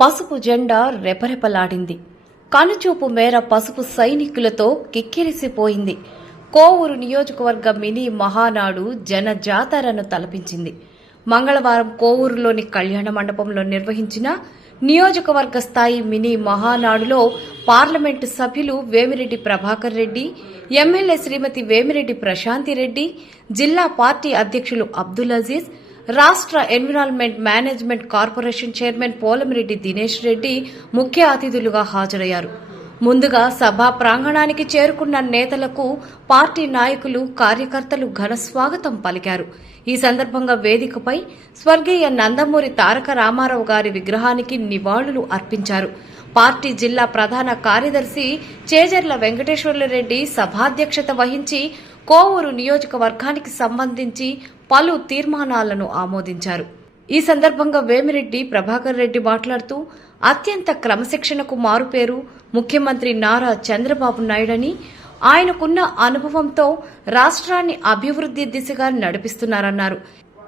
పసుపు జెండా రెపరెపలాడింది. కనుచూపు మేర పసుపు సైనికులతో కిక్కిరిసిపోయింది. కోవూరు నియోజకవర్గ మినీ మహానాడు జన జాతరను తలపించింది. మంగళవారం కోవూరులోని కళ్యాణ మండపంలో నిర్వహించిన నియోజకవర్గ స్థాయి మినీ మహానాడులో పార్లమెంటు సభ్యులు వేమిరెడ్డి ప్రభాకర్ రెడ్డి, ఎమ్మెల్యే శ్రీమతి వేమిరెడ్డి ప్రశాంతిరెడ్డి, జిల్లా పార్టీ అధ్యక్షులు అబ్దుల్ అజీజ్, రాష్ట్ర environment management corporation chairman Polamreddy Dinesh Reddy ముఖ్య అతిథులుగా హాజరయ్యారు. ముందుగా సభా ప్రాంగణానికి చేరుకున్న నేతలకు పార్టీ నాయకులు, కార్యకర్తలు ఘన స్వాగతం పలికారు. ఈ సందర్భంగా వేదికపై స్వర్గీయ నందమూరి తారక రామారావు గారి విగ్రహానికి నివాళులు అర్పించారు. పార్టీ జిల్లా ప్రధాన కార్యదర్శి చేజర్ల వెంకటేశ్వర్లరెడ్డి సభాధ్యక్షత వహించి కోవూరు నియోజకవర్గానికి సంబంధించి పలు తీర్మానాలను ఆమోదించారు. ఈ సందర్భంగా వేమిరెడ్డి ప్రభాకర్ రెడ్డి మాట్లాడుతూ అత్యంత క్రమశిక్షణకు మారుపేరు ముఖ్యమంత్రి నారా చంద్రబాబు నాయుడని, ఆయనకున్న అనుభవంతో రాష్ట్రాన్ని అభివృద్ధి దిశగా నడిపిస్తున్నారన్నారు.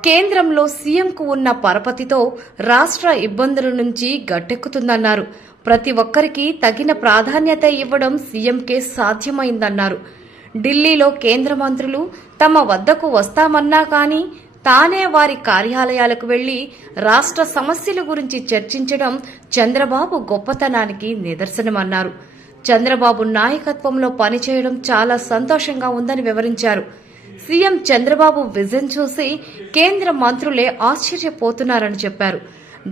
కేంద్రంలో సీఎంకు ఉన్న పరపతితో రాష్ట్ర ఇబ్బందుల నుంచి గట్టెక్కుతుందన్నారు. ప్రతి ఒక్కరికి తగిన ప్రాధాన్యత ఇవ్వడం సీఎంకే సాధ్యమైందన్నారు. ఢిల్లీలో కేంద్ర మంత్రులు తమ వద్దకు వస్తామన్నా కానీ తానే వారి కార్యాలయాలకు వెళ్లి రాష్ట్ర సమస్యల గురించి చర్చించడం చంద్రబాబు గొప్పతనానికి నిదర్శనమన్నారు. చంద్రబాబు నాయకత్వంలో పనిచేయడం చాలా సంతోషంగా ఉందని వివరించారు. సీఎం చంద్రబాబు విజన్ చూసి కేంద్ర మంత్రులే ఆశ్చర్యపోతున్నారని చెప్పారు.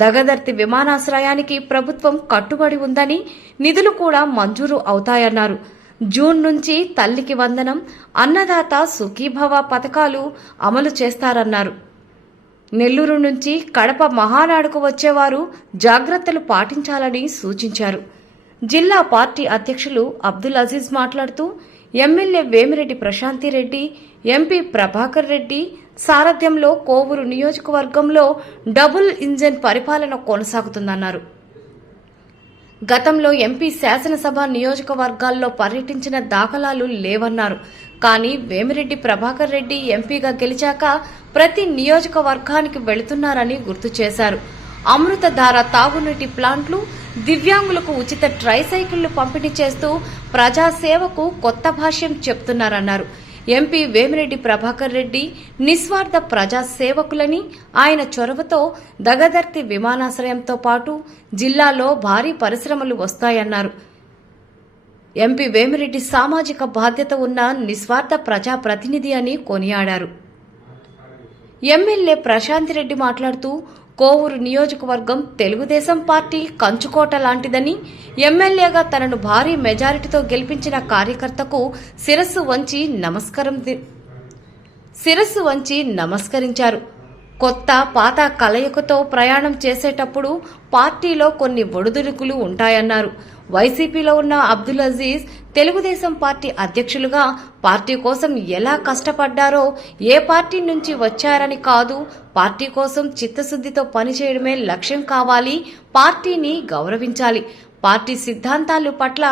దగదర్తి విమానాశ్రయానికి ప్రభుత్వం కట్టుబడి ఉందని, నిధులు కూడా మంజూరు అవుతాయన్నారు. జూన్ నుంచి తల్లికి వందనం, అన్నదాత సుఖీభవ పథకాలు అమలు చేస్తారన్నారు. నెల్లూరు నుంచి కడప మహానాడుకు వచ్చేవారు జాగ్రత్తలు పాటించాలని సూచించారు. జిల్లా పార్టీ అధ్యక్షులు అబ్దుల్ అజీజ్ మాట్లాడుతూ ఎమ్మెల్యే వేమిరెడ్డి ప్రశాంతిరెడ్డి, ఎంపీ ప్రభాకర్ రెడ్డి సారథ్యంలో కోవూరు నియోజకవర్గంలో డబుల్ ఇంజన్ పరిపాలన కొనసాగుతుందన్నారు. గతంలో ఎంపీ శాసనసభ నియోజకవర్గాల్లో పర్యటించిన దాఖలాలు లేవన్నారు. కానీ వేమిరెడ్డి ప్రభాకర్ రెడ్డి ఎంపీగా గెలిచాక ప్రతి నియోజకవర్గానికి వెళుతున్నారని గుర్తు చేశారు. అమృతధార తాగునీటి ప్లాంట్లు, దివ్యాంగులకు ఉచిత ట్రైసైకిళ్లు పంపిణీ చేస్తూ ప్రజాసేవకు కొత్త భాష్యం చెప్తున్నారన్నారు. ఎంపీ వేమిరెడ్డి ప్రభాకర్ రెడ్డి నిస్వార్థ ప్రజాసేవకులని, ఆయన చొరవతో దగదర్తి విమానాశ్రయంతో పాటు జిల్లాలో భారీ పరిశ్రమలు వస్తాయన్నారు. ఎంపీ వేమిరెడ్డి సామాజిక బాధ్యత ఉన్న నిస్వార్థ ప్రజాప్రతినిధి అని కొనియాడారు. ఎమ్మెల్యే ప్రశాంతిరెడ్డి మాట్లాడుతూ కోవూరు నియోజకవర్గం తెలుగుదేశం పార్టీ కంచుకోట లాంటిదని, ఎమ్మెల్యేగా తనను భారీ మెజారిటీతో గెలిపించిన కార్యకర్తకు శిరస్సు వంచి నమస్కరించారు. కొత్త పాత కలయికతో ప్రయాణం చేసేటప్పుడు పార్టీలో కొన్ని ఒడిదుడుకులు ఉంటాయన్నారు. వైసీపీలో ఉన్న అబ్దుల్ అజీజ్ తెలుగుదేశం పార్టీ అధ్యక్షులుగా పార్టీ కోసం ఎలా కష్టపడ్డారో, ఏ పార్టీ నుంచి వచ్చారని కాదు, పార్టీ కోసం చిత్తశుద్ధితో పనిచేయడమే లక్ష్యం కావాలి, పార్టీని గౌరవించాలి, పార్టీ సిద్ధాంతాల పట్ల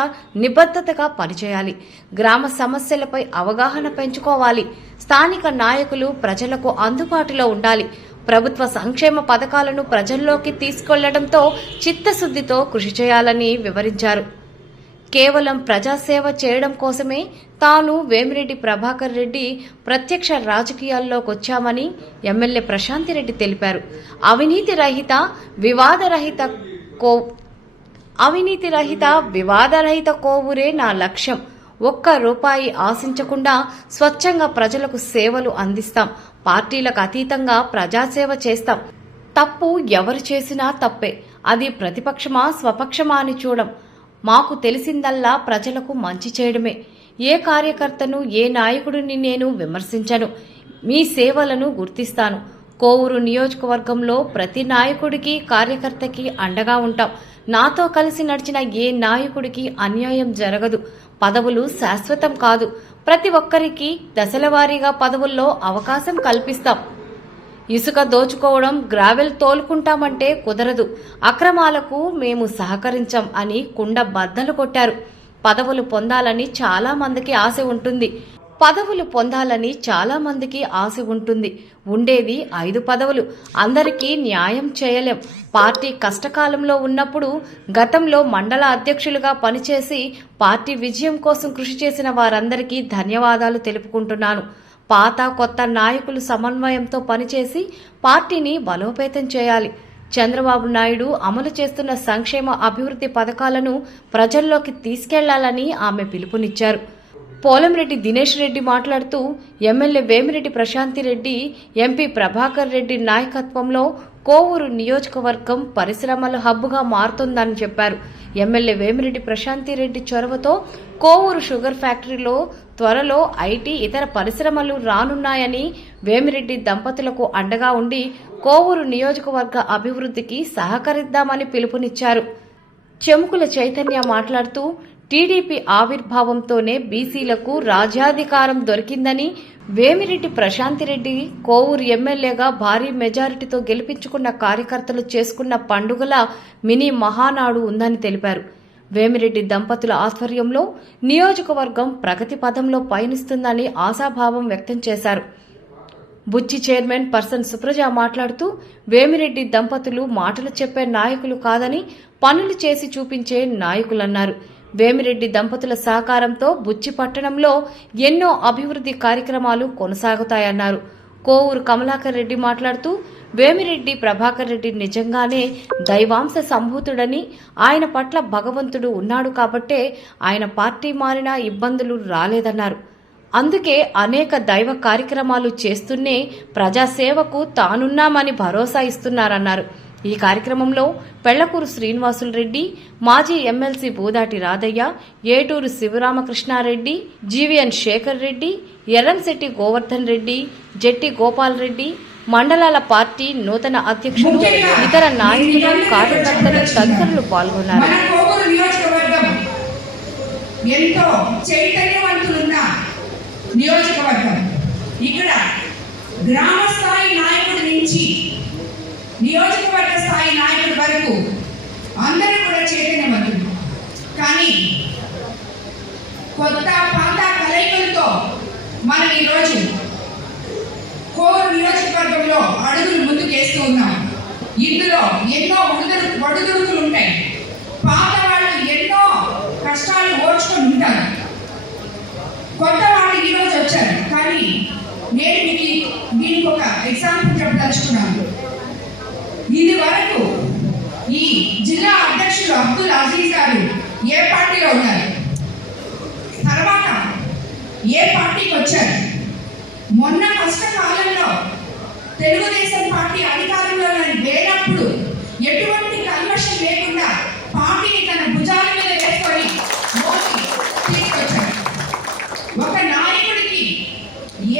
నిబద్ధతగా పనిచేయాలి, గ్రామ సమస్యలపై అవగాహన పెంచుకోవాలి, స్థానిక నాయకులు ప్రజలకు అందుబాటులో ఉండాలి, ప్రభుత్వ సంక్షేమ పథకాలను ప్రజల్లోకి తీసుకెళ్లడంతో చిత్తశుద్ధితో కృషి చేయాలని వివరించారు. కేవలం ప్రజాసేవ చేయడం కోసమే తాను వేమిరెడ్డి ప్రభాకర్ రెడ్డి ప్రత్యక్ష రాజకీయాల్లోకి వచ్చామని ఎమ్మెల్యే ప్రశాంతిరెడ్డి తెలిపారు. అవినీతి రహిత కోవూరే నా లక్ష్యం. ఒక్క రూపాయి ఆశించకుండా స్వచ్ఛంగా ప్రజలకు సేవలు అందిస్తాం. పార్టీలకు అతీతంగా ప్రజాసేవ చేస్తాం. తప్పు ఎవరు చేసినా తప్పే. అది ప్రతిపక్షమా స్వపక్షమా అని చూడం. మాకు తెలిసిందల్లా ప్రజలకు మంచి చేయడమే. ఏ కార్యకర్తను, ఏ నాయకుడిని నేను విమర్శించను. మీ సేవలను గుర్తిస్తాను. కోవూరు నియోజకవర్గంలో ప్రతి నాయకుడికి, కార్యకర్తకి అండగా ఉంటాం. నాతో కలిసి నడిచిన ఏ నాయకుడికి అన్యాయం జరగదు. పదవులు శాశ్వతం కాదు. ప్రతి ఒక్కరికి దశలవారీగా పదవుల్లో అవకాశం కల్పిస్తాం. ఇసుక దోచుకోవడం, గ్రావెల్ తోలుకుంటామంటే కుదరదు. అక్రమాలకు మేము సహకరించాం అని కుండ బద్దలు కొట్టారు. పదవులు పొందాలని చాలా మందికి ఆశ ఉంటుంది. పదవులు పొందాలని చాలా మందికి ఆశ ఉంటుంది. ఉండేది 5 పదవులు. అందరికీ న్యాయం చేయలేం. పార్టీ కష్టకాలంలో ఉన్నప్పుడు గతంలో మండల అధ్యక్షులుగా పనిచేసి పార్టీ విజయం కోసం కృషి చేసిన వారందరికీ ధన్యవాదాలు తెలుపుకుంటున్నాను. పాత కొత్త నాయకులు సమన్వయంతో పనిచేసి పార్టీని బలోపేతం చేయాలి. చంద్రబాబు నాయుడు అమలు చేస్తున్న సంక్షేమ అభివృద్ధి పథకాలను ప్రజల్లోకి తీసుకెళ్లాలని ఆమె పిలుపునిచ్చారు. పోలంరెడ్డి దినేష్ రెడ్డి మాట్లాడుతూ ఎమ్మెల్యే వేమిరెడ్డి ప్రశాంతిరెడ్డి, ఎంపీ ప్రభాకర్ రెడ్డి నాయకత్వంలో కోవూరు నియోజకవర్గం పరిశ్రమల హబ్గా మారుతుందని చెప్పారు. ఎమ్మెల్యే వేమిరెడ్డి ప్రశాంతిరెడ్డి చొరవతో కోవూరు షుగర్ ఫ్యాక్టరీలో త్వరలో ఐటీ ఇతర పరిశ్రమలు రానున్నాయని, వేమిరెడ్డి దంపతులకు అండగా ఉండి కోవూరు నియోజకవర్గ అభివృద్ధికి సహకరిద్దామని పిలుపునిచ్చారు. చెముకుల చైతన్య మాట్లాడుతూ టీడీపీ ఆవిర్భావంతోనే బీసీలకు రాజ్యాధికారం దొరికిందని, వేమిరెడ్డి ప్రశాంతిరెడ్డి కోవూరు ఎమ్మెల్యేగా భారీ మెజారిటీతో గెలిపించుకున్న కార్యకర్తలు చేసుకున్న పండుగల మినీ మహానాడు ఉందని తెలిపారు. వేమిరెడ్డి దంపతుల ఆధ్వర్యంలో నియోజకవర్గం ప్రగతి పథంలో పయనిస్తుందని ఆశాభావం వ్యక్తం చేశారు. బుచ్చి చైర్మన్ పర్సన్ సుప్రజ మాట్లాడుతూ వేమిరెడ్డి దంపతులు మాటలు చెప్పే నాయకులు కాదని, పనులు చేసి చూపించే నాయకులన్నారు. వేమిరెడ్డి దంపతుల సహకారంతో బుచ్చి పట్టణంలో ఎన్నో అభివృద్ధి కార్యక్రమాలు కొనసాగుతాయన్నారు. కోవూరు కమలాకర్ రెడ్డి మాట్లాడుతూ వేమిరెడ్డి ప్రభాకర్ రెడ్డి నిజంగానే దైవాంశ సంభూతుడని, ఆయన పట్ల భగవంతుడు ఉన్నాడు కాబట్టే ఆయన పార్టీ మారినా ఇబ్బందులు రాలేదన్నారు. అందుకే అనేక దైవ కార్యక్రమాలు చేస్తూనే ప్రజాసేవకు తానున్నామని భరోసా ఇస్తున్నారన్నారు. ఈ కార్యక్రమంలో పెళ్లకూరు శ్రీనివాసులు రెడ్డి, మాజీ ఎమ్మెల్సీ బూదాటి రాధయ్య, ఏటూరు శివరామకృష్ణారెడ్డి, జీవీఎన్ శేఖర్ రెడ్డి, ఎర్రంశెట్టి గోవర్ధన్ రెడ్డి, జెట్టి గోపాల్ రెడ్డి, మండలాల పార్టీ నూతన అధ్యక్షులు, ఇతర నాయకులు, కార్యకర్తలు తదితరులు పాల్గొన్నారు. ఇక్కడ గ్రామ స్థాయి నాయకుడి నుంచి నియోజకవర్గ స్థాయి నాయకుడి వరకు అందరూ కూడా చైతన్యవంతులు. కానీ కొత్త పాత కలయికలతో మనం ఈరోజు కోవూరు నియోజకవర్గంలో అడుగులు ముందుకేస్తూ ఉన్నాం. ఇందులో ఎన్నో ఒడుదుడుకులు ఉంటాయి. పాత వాళ్ళు ఎన్నో కష్టాలు ఓర్చుకొని ఉంటారు. కొత్త వాళ్ళు ఈరోజు వచ్చారు. కానీ నేను మీకు దీనికి ఒక ఎగ్జాంపుల్ చెప్పదలుచుకున్నాను. ఇది వరకు ఈ జిల్లా అధ్యక్షులు అబ్దుల్ అజీజ్ గారు ఏ పార్టీలో ఉన్నారు, తర్వాత ఏ పార్టీకి వచ్చారు. మొన్న కష్టకాలంలో తెలుగుదేశం పార్టీ అధికారంలో లేనప్పుడు ఎటువంటి కల్మషం లేకుండా పార్టీని తన భుజాల మీద వేసుకొని తీసుకొచ్చారు. ఒక నాయకుడికి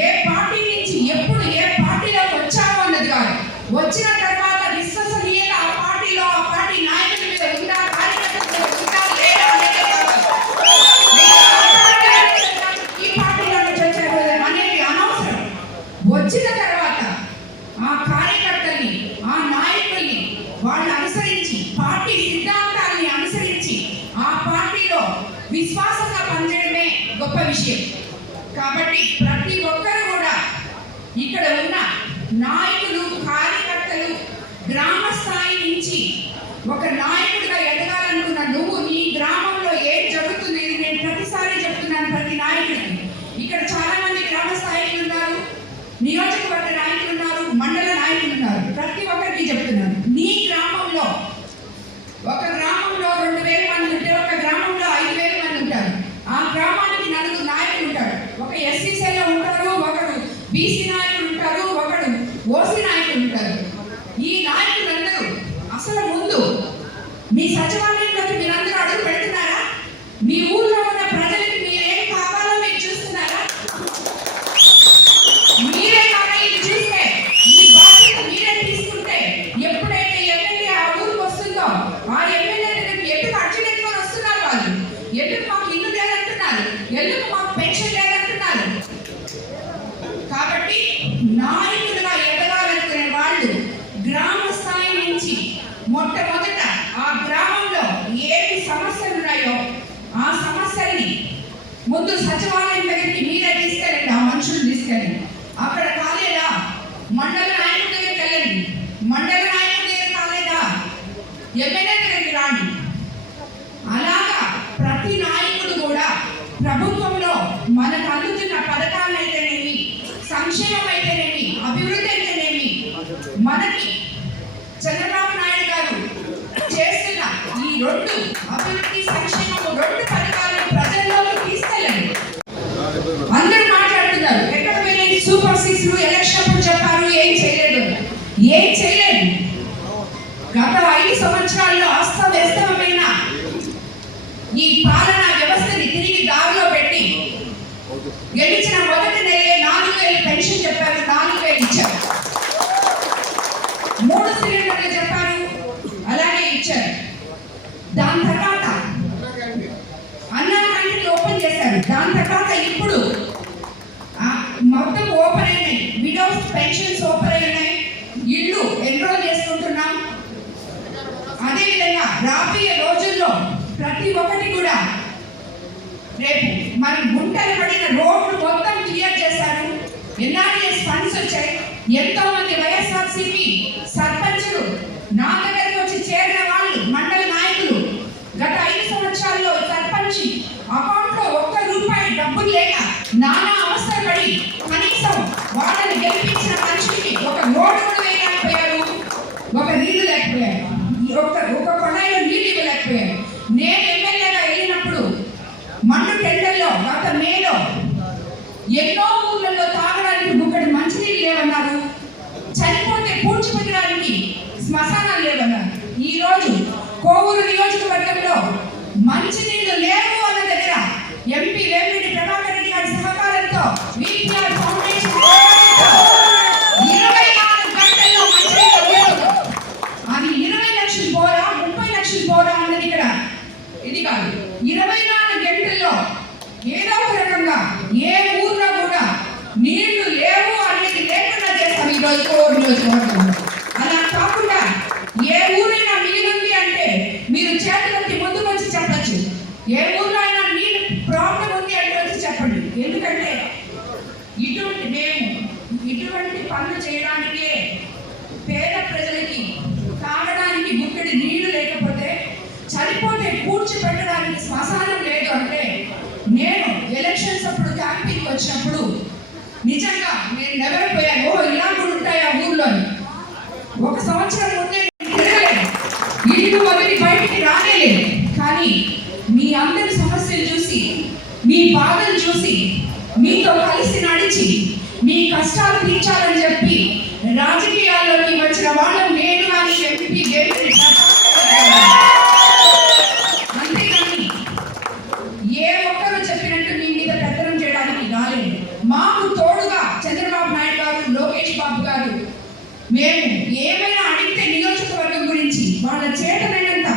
ఏ పార్టీ నుంచి ఎప్పుడు ఏ పార్టీలోకి వచ్చాము అన్నది కాదు, వచ్చిన తర్వాత విశ్వసనీయత ఆ పార్టీలో ఆ పార్టీ నాయకుల మీద ఉందా, కార్యకర్తల మీద ఉందా లేదా అనేది ఈ పార్టీలో నుంచి వచ్చారు అనేది అనవసరం. వచ్చిన తర్వాత ఆ కార్యకర్తల్ని ఆ నాయకుల్ని వాళ్ళు అనుసరించి పార్టీ సిద్ధాంతాలని అనుసరించి ఆ పార్టీలో విశ్వాసంగా పనిచేయడమే గొప్ప విషయం. కాబట్టి ప్రతి ఒక్కరు కూడా ఇక్కడ ఉన్న నాయకులు, కార్యకర్తలు గ్రామ స్థాయి నుంచి ఒక నాయకుడిగా ఎదగాలనుకున్న నువ్వు నీ గ్రామంలో ఏం జరుగుతుంది, నేను ప్రతిసారి చెప్తున్నాను ప్రతి నాయకుడికి. ఇక్కడ చాలా మంది గ్రామ స్థాయిలు ఉన్నారు, నియోజకవర్గ నాయకులు ఉన్నారు, మండల నాయకులు ఉన్నారు. ప్రతి ఒక్కరికి చెప్తున్నాను, నీ గ్రామంలో ఒక గ్రామంలో 2000 మంది ఉంటే ఒక గ్రామంలో 5000 మంది ఉంటారు. ఆ గ్రామానికి 4 నాయకులు ఉంటారు. ఒక ఎస్సీసీలో ఉంటారు, ఒకడు బీసీ నాయకులు ఉంటారు, ఒకడు ఓసీ నాయకులు ఉంటారు. ఈ నాయకులందరూ అసలు ముందు మీ సచివాలయంలోకి మీరందరూ అడుగు పెడుతున్నారా? మీ ఊళ్ళో ఉన్న ప్రజలకి మీరేం కావాలో మీరు చూస్తున్నారా? మీరే కాక ఇది చూస్తే ఈ బాధ్యత మీరే తీసుకుంటే ఎప్పుడైతే ఎమ్మెల్యే ఆ ఊరికి వస్తుందో ఆ ఎమ్మెల్యే దగ్గరికి ఎందుకు అర్జీలు ఎత్తుకొని వస్తున్నారు? వాళ్ళు ఎందుకు మాకు ఇల్లు లేదంటున్నారు, ఎందుకు మాకు పెన్షన్ లేదంటున్నారు? కాబట్టి నాయకులుగా ఎదగాలనుకునే వాళ్ళు గ్రామ స్థాయి నుంచి మొట్టమొదట ఆ గ్రామంలో ఏమి సమస్యలు ఉన్నాయో ఆ సమస్యల్ని ముందు సచివాలయం దగ్గరికి మీరే తీసుకెళ్ళి తీసుకెళ్ళండి. అక్కడ కాలేదా మండల నాయకుడి దగ్గరికి వెళ్ళండి. మండల నాయకుడి దగ్గర కాలేదా ఎమ్మెల్యే దగ్గరికి రాండి. అలాగా ప్రతి నాయకుడు కూడా ప్రభుత్వంలో మనకు అందుతున్న పథకాలైతేనేమి, సంక్షేమం అయితేనేమి, అభివృద్ధి అయితేనేమి, మనకి చంద్రబాబు నాయుడు గారు చేస్తున్న ఈ రెండు అభివృద్ధి సంక్షేమం రెండు పథకాలను ప్రజల్లోకి తీసుకెళ్ళండి. అందరూ మాట్లాడుతున్నారు ఎక్కడ వెళ్ళి సూపర్ 6 ఎలక్షన్ అప్పుడు చెప్పారు, ఏం చేయలేదు. గత 5 సంవత్సరాల్లో అస్తవ్యస్తమైన ఈ పాలనా వ్యవస్థని తిరిగి దారిలో పెట్టి గెలిచిన మొదటి నెలే 4,000 పెన్షన్ చెప్పారు, 4,000 ఇచ్చారు. 3 సిలిండర్లు చెప్పారు, అలాగే ఇచ్చారు. దాని తర్వాత అన్నా క్యాంటీన్లు ఓపెన్ చేశారు. దాని తర్వాత ఇప్పుడు మొత్తం ఓపెన్ అయినాయి, విడోస్ పెన్షన్స్ ఓపెన్ అయినాయి, ఇల్లు ఎన్రోల్ చేసుకుంటున్నాం. అదేవిధంగా రాబోయే రోజుల్లో ప్రతి ఒక్కటి కూడా రేపు మనం గుంటలు పడిన రోడ్లు మొత్తం క్లియర్ చేశారు. ఎన్ఆర్ఎస్ ఫండ్స్ వచ్చాయి. ఎంతో మంది వైఎస్ఆర్సీపీ సర్పంచులు నా దగ్గరికి వచ్చి చేరిన వాళ్ళు, మండల నాయకులు గత 5 సంవత్సరాల్లో సర్పంచ్ అకౌంట్ లో ₹1 డబ్బులు లేక నానా అవస్థలు పడి కనీసం వాళ్ళని గెలిపించిన మనిషికి ఒక రోడ్డు కూడా వేయలేకపోయారు, ఒక నీళ్లు లేకపోయారు, ఒక కొడాయిలో నీళ్ళు ఇవ్వలేకపోయారు. నేను ఎమ్మెల్యేగా వెళ్ళినప్పుడు మండు టెండర్లో గత మేలో ఎన్నో ఊళ్ళలో తాగడానికి గుక్కడి మంచినీళ్ళు లేవన్నారు, చనిపోతే పూడ్చిపెట్టడానికి శ్మశానాలు లేవన్నారు. ఈ రోజు కోవూరు నియోజకవర్గంలో మంచినీళ్లు లేవు అన్న దగ్గర ఎంపీ వేమిరెడ్డి ప్రభాకర్ రెడ్డి గారి సహకారంతో విపిఆర్ ఫౌండేషన్ 24 గంటల్లో మంచినీళ్ళు లేవు. అది 20 లక్షలు పోరా 30 లక్షలు పోరా అన్నది ఇక్కడ ఇది కాదు. 24 గంటల్లో ఏదో ఒక రకంగా ఏ ఊర్లో కూడా నీళ్లు లేవు అనేది లేకుండా చేస్తాం ఈ రోజు కోవూరు నియోజకవర్గంలో. అలా కాకుండా ఏ ఊరైనా నీళ్ళుంది అంటే మీరు చేతులెత్తి ముందుకు వచ్చి చెప్పచ్చు. ఏ ఊర్లో అయినా నీళ్ళు ప్రాబ్లం ఉంది అంటే వచ్చి చెప్పండి. ఎందుకంటే ఇటువంటి పనులు చేయడానికే పేద ప్రజలకి తాగడానికి గుక్కడి నీళ్లు లేకపోతే, చనిపోతే పూడ్చిపెట్టడానికి శ్మశానం లేదు అంటే, నేను ఎలక్షన్స్ అప్పుడు క్యాంపింగ్ వచ్చినప్పుడు నిజంగా నేను నెవరిపోయాను, ఓహో ఇలా కూడా ఉంటాయి ఆ ఊర్లో. 1 సంవత్సరం ముందే ఇల్లు వదిలి బయటికి రానేలేదు. కానీ మీ అందరి సమస్యలు చూసి, మీ బాధలు చూసి, మీతో కలిసి నడిచి మీ కష్టాలు తీర్చాలని చెప్పి రాజకీయాల్లోకి వచ్చిన వాళ్ళు నేను కానీ ఎంపీ అంతేగాని ఏ ఒక్కరు చెప్పినట్టు మీ మీద పెత్తనం చేయడానికి రాలేదు. మాకు తోడుగా చంద్రబాబు నాయుడు గారు, లోకేష్ బాబు గారు, మేము ఏమైనా అడిగితే నియోజకవర్గం గురించి వాళ్ళ చేతనైనంత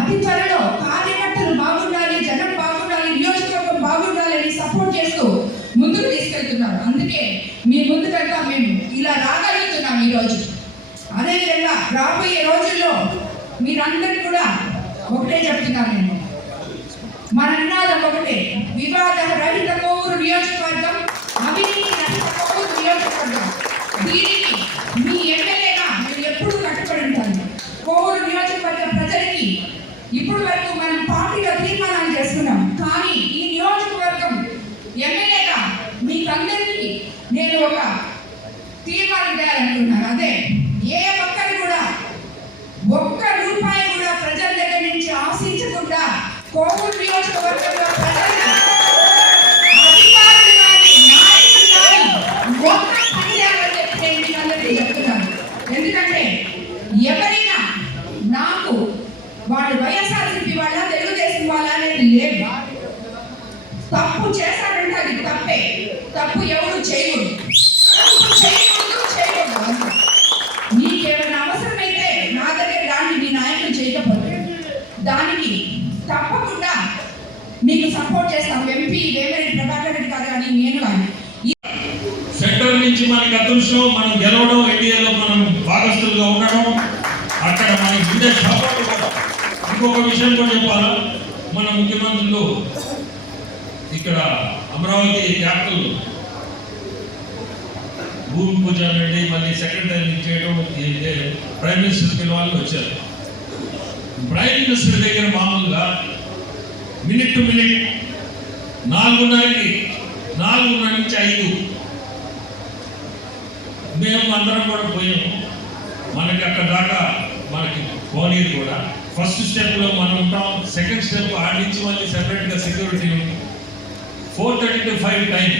అతి త్వరలో కార్యకర్తలు బాగుండాలి, జనం బాగుండాలి, నియోజకవర్గం బాగుండాలి అని సపోర్ట్ చేస్తూ ముందుకు తీసుకెళ్తున్నారు. అందుకే మీ ముందుకంతా మేము ఇలా రాగలుగుతున్నాం ఈరోజు. అదేవిధంగా రాబోయే రోజుల్లో మీరందరూ కూడా ఒకటే చెప్తున్నాను నేను, మన నినాదం ఒకటే, వివాద రహిత కోవూరు నియోజకవర్గం, అవినీతి రహిత కోవూరు నియోజకవర్గం. దీనికి మీ ఎమ్మెల్యేగా మేము ఎప్పుడు కట్టుబడి ఉంటాను. కోవూరు నియోజకవర్గ ప్రజలకి ఇప్పుడు వరకు మనం పార్టీగా తీర్మానాలు చేసుకున్నాం. కానీ ఈ నియోజకవర్గం ఎమ్మెల్యేగా మీకందరికీ నేను ఒక తీర్మానం చేయాలనుకుంటున్నాను. అదే, ఏ ఒక్కరు కూడా ₹1 కూడా ప్రజల దగ్గర నుంచి ఆశించకుండా కోవూరు నియోజకవర్గంలో ప్రజలు అధికారులు కానీ నాయకులు కానీ ఒక్క పని చేయాలని చెప్పి నేను మీకు అందరికీ చెప్తున్నాను. ఎందుకంటే ఎవరైనా నాకు వాళ్ళు వైఎస్ఆర్సీపీ వాళ్ళ, తెలుగుదేశం వాళ్ళ అనేది లేదు. తప్పు చేశారంటే అది తప్పే. తప్పు ఎవరు చేయకూడదు. నీకేమైనా అవసరమైతే నా దగ్గర రాండి, మీ నాయకులు చేయకపోతే దానికి తప్పకుండా మీకు సపోర్ట్ చేస్తాం. ఎంపీ వేమిరెడ్డి ప్రభాకర్ రెడ్డి గారు కానీ నేను కానీ. సెంటర్ నుంచి మనకి అదృష్టం, మనం గెలవడం, ఇండియాలో మనం భాగస్తులుగా ఉండడం, అక్కడ మనకి ఇదే సపోర్ట్ కూడా. ఇంకొక విషయం కూడా చెప్పాలా, మన ముఖ్యమంత్రులు ఇక్కడ అమరావతి క్యాపిటల్ భూమి పూజ నుండి మళ్ళీ సెక్రటరీ చేయడం ప్రైమ్ మినిస్టర్ పిలవాలని వచ్చారు. ప్రైమ్ మినిస్టర్ దగ్గర మామూలుగా మినిట్ టు మినిట్ 4:30కి 4:30 నుంచి 5 మేము అందరం కూడా పోయాము. మనకి అక్కడ దాకా మనకి పోనీరు కూడా. ఫస్ట్ స్టెప్లో మనం ఉంటాం, సెకండ్ స్టెప్ ఆడించి మళ్ళీ సెపరేట్గా సెక్యూరిటీ 4:30 to 5 టైం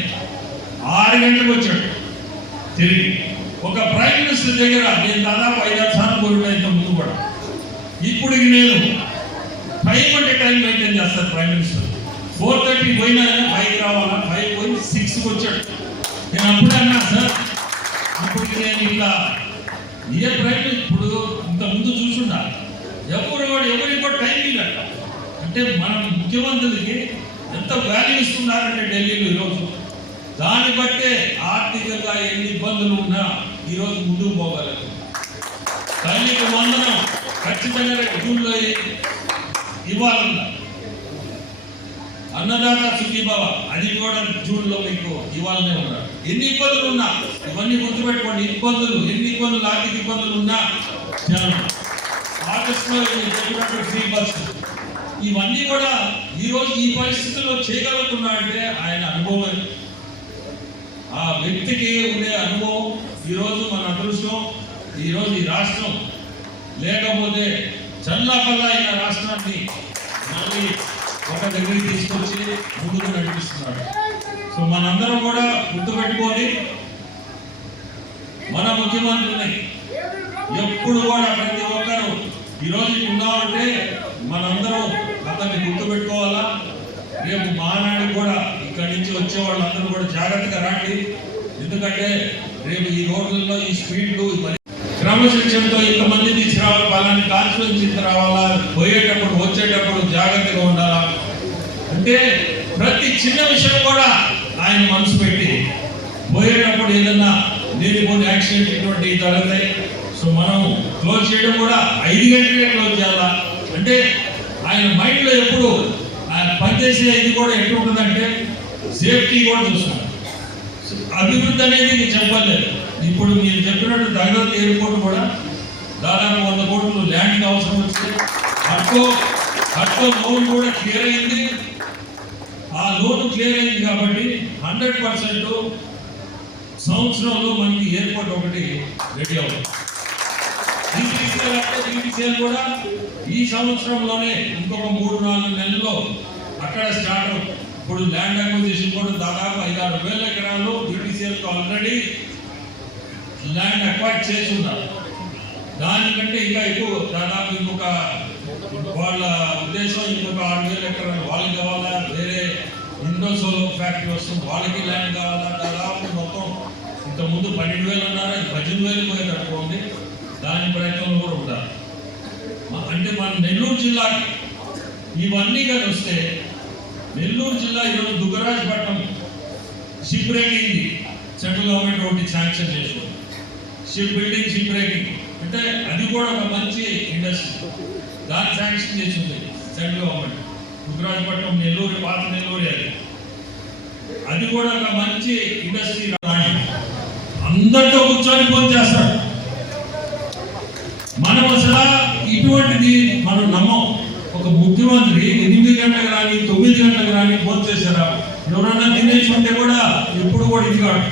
6 గంటలకు వచ్చాడు తిరిగి. ఒక ప్రైమ్ మినిస్టర్ దగ్గర నేను దాదాపు 5-6 సార్లు పోయిన ముందు కూడా. ఇప్పుడు నేను 5 అంటే టైం మెయింటైన్ చేస్తాను. ప్రైమ్ మినిస్టర్ 4:30 పోయినా 5 రావాలా, 5 పోయి 6కి వచ్చాడు. నేను అప్పుడే అన్నా సార్, ఇప్పుడు నేను ఇట్లా ప్రైమ్ ఇప్పుడు ఇంత ముందు చూసుండా ఎవరికి కూడా టైం ఇవ్వట. అంటే మనం ముఖ్యమంత్రికి ఎంత వాల్యూ ఇస్తున్నారంటే ఢిల్లీలో ఈరోజు. దాన్ని బట్టే ఆర్థికంగా ఎన్ని ఇబ్బందులు ఉన్నా ఈరోజు ముందుకు పోగలరు. తల్లికి వందనం ఖచ్చితంగా జూన్లో ఇవ్వాలన్నా. అన్నదాత సుఖీభవ అది కూడా జూన్లో మీకు ఇవ్వాలనే ఉన్నారు. ఎన్ని ఇబ్బందులు ఉన్నా ఇవన్నీ గుర్తుపెట్టుకోండి. ఎన్ని ఇబ్బందులు ఆర్థిక ఇబ్బందులు ఉన్నా ఆగస్టులో చెప్పినట్టు ఫ్రీ బస్ ఇవన్నీ కూడా ఈరోజు ఈ పరిస్థితుల్లో చేయగలుగుతున్నా అంటే ఆయన అనుభవం. ఆ వ్యక్తికి ఉండే అనుభవం ఈరోజు మన అదృష్టం. ఈరోజు ఈ రాష్ట్రం లేకపోతే చల్లాపల్లా అయిన రాష్ట్రాన్ని మళ్ళీ ఒక దగ్గరికి తీసుకొచ్చి ముందుకు నడిపిస్తున్నాడు. సో మనందరం కూడా గుర్తుపెట్టుకొని మన ముఖ్యమంత్రిని ఎప్పుడు కూడా ప్రతి ఒక్కరూ ఈరోజు ఉన్నామంటే మనందరం అతన్ని గుర్తుపెట్టుకోవాలా. రేపు మానాడు కూడా ఇక్కడి నుంచి వచ్చే వాళ్ళందరూ కూడా జాగ్రత్తగా రండి. ఎందుకంటే రేపు ఈ రోడ్లలో ఈ స్పీడ్లు క్రమశిక్షణతో ఇంతమంది తీసుకురావాలి, పలాని కాన్స్టిట్యూన్సీ రావాలా, పోయేటప్పుడు వచ్చేటప్పుడు జాగ్రత్తగా ఉండాలా. అంటే ప్రతి చిన్న విషయం కూడా ఆయన మనసు పెట్టి పోయేటప్పుడు ఏదన్నా లేనిపోని యాక్సిడెంట్ ఇటువంటి జరుగుతాయి. సో మనం క్లోజ్ చేయడం కూడా 5 గంటలకే క్లోజ్ చేయాలా. అంటే ఆయన మైండ్లో ఎప్పుడు ఆయన పనిచేసే ఇది కూడా ఎట్లా ఉంటుందంటే సేఫ్టీ కూడా చూస్తున్నాం. అభివృద్ధి అనేది మీకు చెప్పలేదు. ఇప్పుడు మీరు చెప్పినట్టు దగ్గర ఎయిర్పోర్ట్ కూడా దాదాపు 100 కోట్లు ల్యాండ్కి అవసరం వస్తే హట్కో లోన్ కూడా క్లియర్ అయింది. ఆ లోన్ క్లియర్ అయింది కాబట్టి 100% సంవత్సరంలో మనకి ఎయిర్పోర్ట్ ఒకటి రెడీ అవుతుంది. DTCL కూడా ఈ సంవత్సరంలోనే ఇంకొక 3-4 నెలల్లో అక్కడ స్టార్ట్ అవుతుంది. ఇప్పుడు ల్యాండ్ అక్విజిషన్ కూడా దాదాపు 5-6 వేల ఎకరాలు DTCLకి ఆల్రెడీ ల్యాండ్ అక్వైర్ చేసి ఉన్నారు. దానికంటే ఇంకా ఎక్కువ దాదాపు ఇంకొక వాళ్ళ ఉద్దేశం ఇంకొక 6,000 ఎకరాలు వాళ్ళకి కావాలా. వేరే ఇండో సోలార్ ఫ్యాక్టరీ వస్తుంది, వాళ్ళకి ల్యాండ్ కావాలా. దాదాపు మొత్తం ఇంతకుముందు 12,000 అన్నారా, 18,000 పోయి తట్టుకోండి. దాని ప్రయత్నంలో కూడా ఉంటారు. అంటే మన నెల్లూరు జిల్లాకి ఇవన్నీ కానీ వస్తే నెల్లూరు జిల్లా ఈరోజు Dugarajapatnam ship breaking central government ఒకటి శాంక్షన్ చేసింది. షిప్ బిల్డింగ్, షిప్ బ్రేకింగ్ అంటే అది కూడా ఒక మంచి ఇండస్ట్రీ. దాన్ని శాంక్షన్ చేసింది సెంట్రల్ గవర్నమెంట్. దుగ్గరాజపట్నం నెల్లూరు, పాత నెల్లూరు అది కూడా ఒక మంచి ఇండస్ట్రీ. అందరితో కూర్చొని ఫోన్ చేస్తాడు. మనం అసలు ఇటువంటిది మనం నమ్మం. ఒక ముఖ్యమంత్రి 8 గంటలకు రాని 9 గంటలకు రాని ఫోన్ చేశారా? ఎవరన్నా తినేసి ఉంటే కూడా ఎప్పుడు కూడా ఇది కాదు,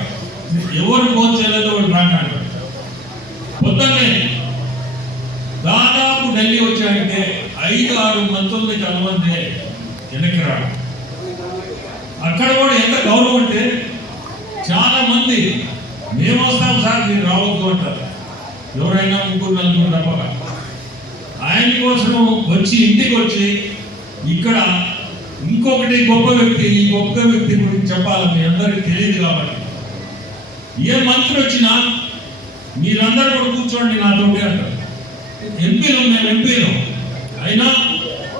ఎవరు ఫోన్ చేయలేదో వాడు మాట్లాడారు. పొద్దున్నే దాదాపు ఢిల్లీ వచ్చాయంటే 5-6 మంత్రుల్ని కలవందే వెనక్కి రాడు. అక్కడ కూడా ఎంత గౌరవం అంటే చాలా మంది మేము వస్తాం సార్ మీరు రావద్దు అంటారు. ఎవరైనా 3-4 తప్పక. ఆయన కోసం వచ్చి ఇంటికి వచ్చి ఇక్కడ ఇంకొకటి గొప్ప వ్యక్తి, ఈ గొప్ప వ్యక్తి గురించి చెప్పాలి, మీ అందరికీ తెలియదు కాబట్టి. ఏ మంత్రి వచ్చినా మీరందరూ కూడా కూర్చోండి నాతోటి అంటారు. మేము ఎంపీలు అయినా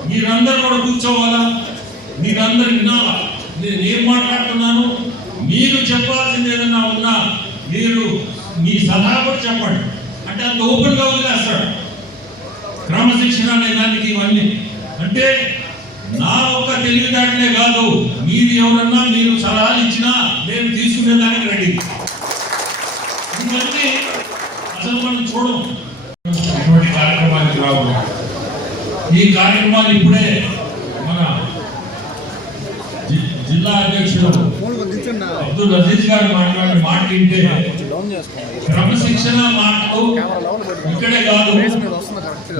మీరందరూ కూడా కూర్చోవాలా, మీరందరూ వినాలా. నేను ఏం మాట్లాడుతున్నాను, మీరు చెప్పాల్సింది ఏదన్నా ఉన్నా మీరు మీ సలహా కూడా చెప్పండి అంటే అంత ఓపెన్గా వదిలేస్తాడు. క్రమశిక్షణ అనే దానికి ఇవన్నీ అంటే నా ఒక్క తెలివితేటలే కాదు, మీరు ఎవరన్నా మీరు సలహాలు ఇచ్చినా నేను తీసుకునేదానికి రెడీ. చూడడం ఇటువంటి కార్యక్రమానికి రావడం. ఈ కార్యక్రమాలు ఇప్పుడే మన జిల్లా అధ్యక్షుడు అబ్దుల్ అజీజ్ గారు మాట్లాడిన మాట వింటే క్రమశిక్షణ మాటలు ఇక్కడే కాదు,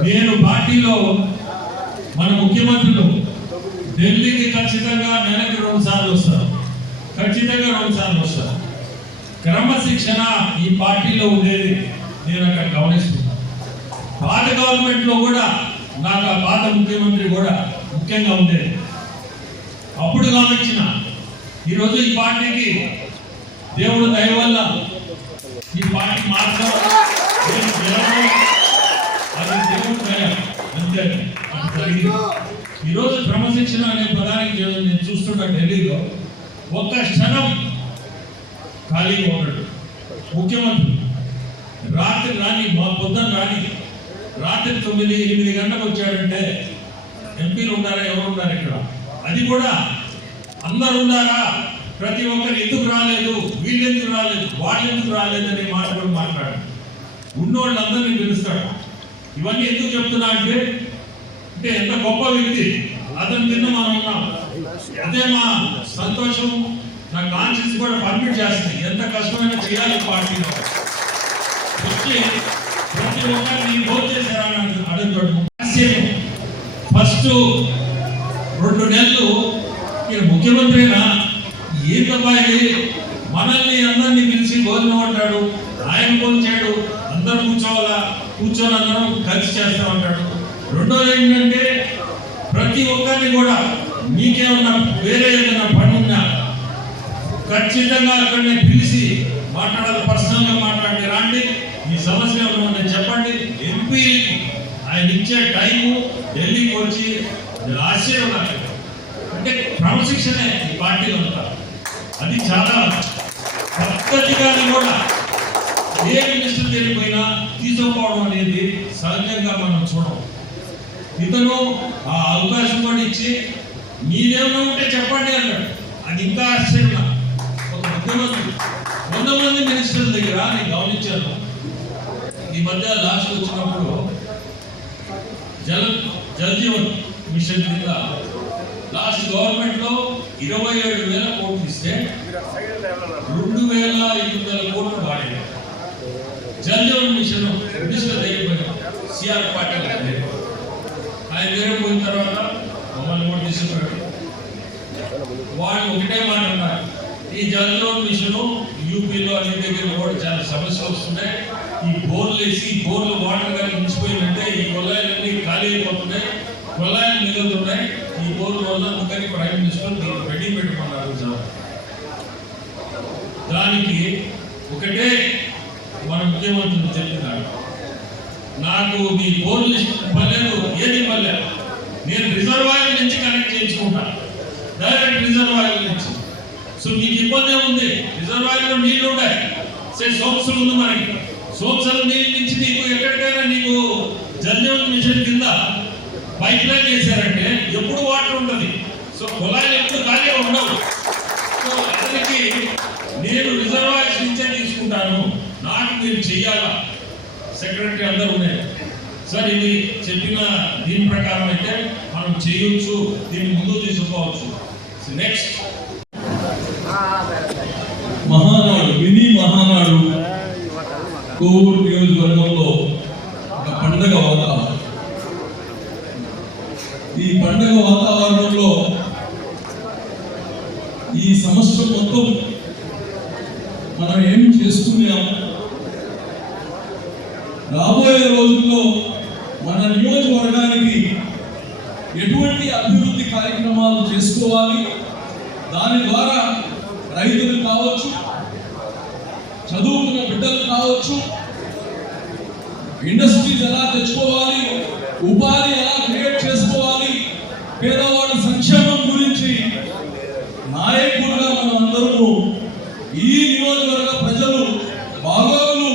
నేను పార్టీలో మన ముఖ్యమంత్రులు ఢిల్లీకి ఖచ్చితంగా నెలకి 2 సార్లు వస్తారు, ఖచ్చితంగా 2 సార్లు వస్తారు. క్రమశిక్షణ ఈ పార్టీలో ఉండేది నేను అక్కడ గమనిస్తున్నాను. పాత గవర్నమెంట్ లో కూడా నాకు ఆ పాత ముఖ్యమంత్రి కూడా ముఖ్యంగా ఉండేది, అప్పుడు గమనించిన. ఈరోజు ఈ పార్టీకి దేవుడు దయ వల్ల ఈ పార్టీ మార్చడం అది దేవుడు దయ అంతే జరిగింది. ఈరోజు క్రమశిక్షణ అనే పదానికి నేను చూస్తున్నా ఢిల్లీలో ఒక్క క్షణం ఖాళీగా ఉన్నాడు ముఖ్యమంత్రి. రాత్రి రాని పొద్దున్న రాని రాత్రి 9-8 గంటలకు వచ్చాడంటే ఎంపీలు ఉన్నారా, ఎవరు ఉన్నారు ఇక్కడ? అది కూడా అందరు ఉన్నారా, ప్రతి ఒక్కరు ఎందుకు రాలేదు, వీళ్ళు ఎందుకు రాలేదు, వాళ్ళు ఎందుకు రాలేదు అనే మాట కూడా మాట్లాడారు. ఉన్నోళ్ళందరినీ పిలుస్తాడు. ఇవన్నీ ఎందుకు చెప్తున్నా అంటే ఎంత గొప్ప వ్యక్తి అతని కింద మనం ఉన్నాం. అదే మా సంతోషం. నా కాన్షియస్ కూడా పర్మిట్ చేస్తుంది. ఎంత కష్టమైనా చేయాలి పార్టీలో వచ్చి ప్రతి ఒక్కరిని ఓట్ చేశారని అడుగుతాడు. ఫస్ట్ 2 నెలలు ముఖ్యమంత్రినా ఏ తప్పాయి, మనల్ని అందరినీ పిలిచి భోజనం అంటాడు, ఆయన పోల్చాడు, అందరూ కూర్చోవాలా, కూర్చొని అందరం కలిసి చేస్తామంటాడు. రెండోది ఏంటంటే ప్రతి ఒక్కరిని కూడా మీకేమన్నా వేరే ఏదైనా పని ఉన్నా ఖచ్చితంగా అక్కడనే పిలిచి మాట్లాడాలి, పర్సనల్ గా మాట్లాడి రాండి, ఈ సమస్య ఏమన్నా చెప్పండి. ఎంపీలకి ఆయన ఇచ్చే టైము ఢిల్లీకి వచ్చి ఆశ్చర్యం. అంటే క్రమశిక్షణే ఈ పార్టీలో ఉంటారు. అది చాలా పద్ధతిగానే కూడా ఏ మినిస్టర్ వెళ్ళిపోయినా తీసుకోవడం అనేది సహజంగా మనం చూడం. ఇతను ఆ అవకాశం కూడా ఇచ్చి మీరేమన్నా ఉంటే చెప్పండి అన్నాడు. అది ఇంకా ఆశ్చర్యం. ఒక ముఖ్యమంత్రి 100 మంది మినిస్టర్ల దగ్గర నేను గమనించాను. ఈ మధ్య లాస్ట్ వచ్చినప్పుడు జల్ జీవన్ మిషన్ కింద లాస్ట్ గవర్నమెంట్ లో 27,000 కోట్లు ఇస్తే 2,500 కోట్లు వాడారు. జల్ జీవన్ మిషన్ మినిస్టర్ దగ్గర సిఆర్ పాటిల్ ఆయన దగ్గర పోయిన తర్వాత మమ్మల్ని కూడా తీసుకున్నాడు. వాళ్ళు ఒకటే మాట అన్నారు, ఈ జల్ జీవన్ మిషన్ యూపీలో అన్ని దగ్గర కూడా చాలా సమస్యలు వస్తున్నాయి. ఈ బోర్లు వేసి బోర్లు వాటర్ కానీ మించిపోయిందంటే ఈ కొల్లాయిలన్నీ ఖాళీ అయిపోతున్నాయి, కొల్లాయిలు మిగులుతున్నాయి. ఈ బోర్ల వల్ల అందుకని ప్రైమ్ మినిస్టర్ దీన్ని రెడీ పెట్టుకున్నారు సార్. దానికి ఒకటే మన ముఖ్యమంత్రి చెప్తున్నాడు, నాకు మీ బోర్లు పర్లేదు, ఏది పర్లేదు, నేను రిజర్వాయర్ నుంచి కనెక్ట్ చేయించుకుంటాను, డైరెక్ట్ రిజర్వాయర్ నుంచి. సో మీకు ఇబ్బంది ఏముంది, రిజర్వాయర్లో నీళ్లు ఉన్నాయి, సోప్సులు ఉంది, మనకి సోప్సులు నీళ్ళు నుంచి నీకు ఎక్కడికైనా నీకు జల్ జీవన్ మిషన్ కింద పైప్ లైన్ చేశారంటే ఎప్పుడు వాటర్ ఉంటుంది. సో కుళాయిలు ఎప్పుడు ఖాళీ ఉండవు. సో అతనికి నేను రిజర్వాయర్స్ నుంచే తీసుకుంటాను, నాకు మీరు చెయ్యాలా. సెక్రటరీ అందరూ ఉన్నాయి సార్, ఇది చెప్పిన దీని ప్రకారం అయితే మనం చేయొచ్చు, దీన్ని ముందు తీసుకోవచ్చు. నెక్స్ట్ మహానాడు, మినీ మహానాడు కోవూరు నియోజకవర్గంలో ఒక పండగ వాతావరణం. ఈ పండగ వాతావరణంలో ఈ సంవత్సరం మొత్తం మనం ఏం చేస్తున్నాం, రాబోయే రోజుల్లో మన నియోజకవర్గానికి ఎటువంటి అభివృద్ధి కార్యక్రమాలు చేసుకోవాలి, దాని ద్వారా రైతులు కావచ్చు, చదువుకున్న బిడ్డలు కావచ్చు, ఇండస్ట్రీస్ ఎలా తెచ్చుకోవాలి, ఉపాధి ఎలా క్రియేట్ చేసుకోవాలి, పేదవాళ్ళ సంక్షేమం గురించి నాయకులుగా మనం అందరూ ఈ నియోజకవర్గ ప్రజలు బాగోగులు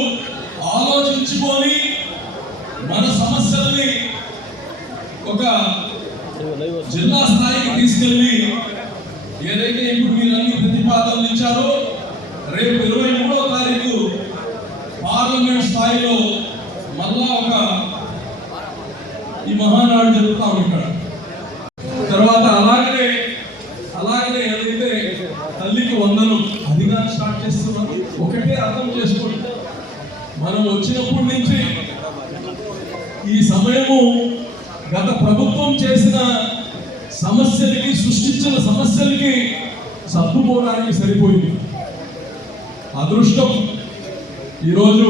ఆలోచించుకొని మన సమస్యల్ని ఒక జిల్లా స్థాయికి తీసుకెళ్ళి ఏదైతే ఇప్పుడు మీరు అన్ని ప్రతిపాదనలు ఇచ్చారో రేపు 23వ తారీఖు పార్లమెంట్ స్థాయిలో మహానాడు జరుపుతాం ఇక్కడ. తర్వాత అలాగనే ఏదైతే తల్లికి వందనం అది కానీ స్టార్ట్ చేస్తున్నాం. ఒకటే అర్థం చేసుకోండి, మనం వచ్చినప్పటి నుంచి ఈ సమయము గత ప్రభుత్వం చేసిన సమస్యలకి, సృష్టించిన సమస్యలకి సర్దుకోవడానికి సరిపోయింది. అదృష్టం ఈరోజు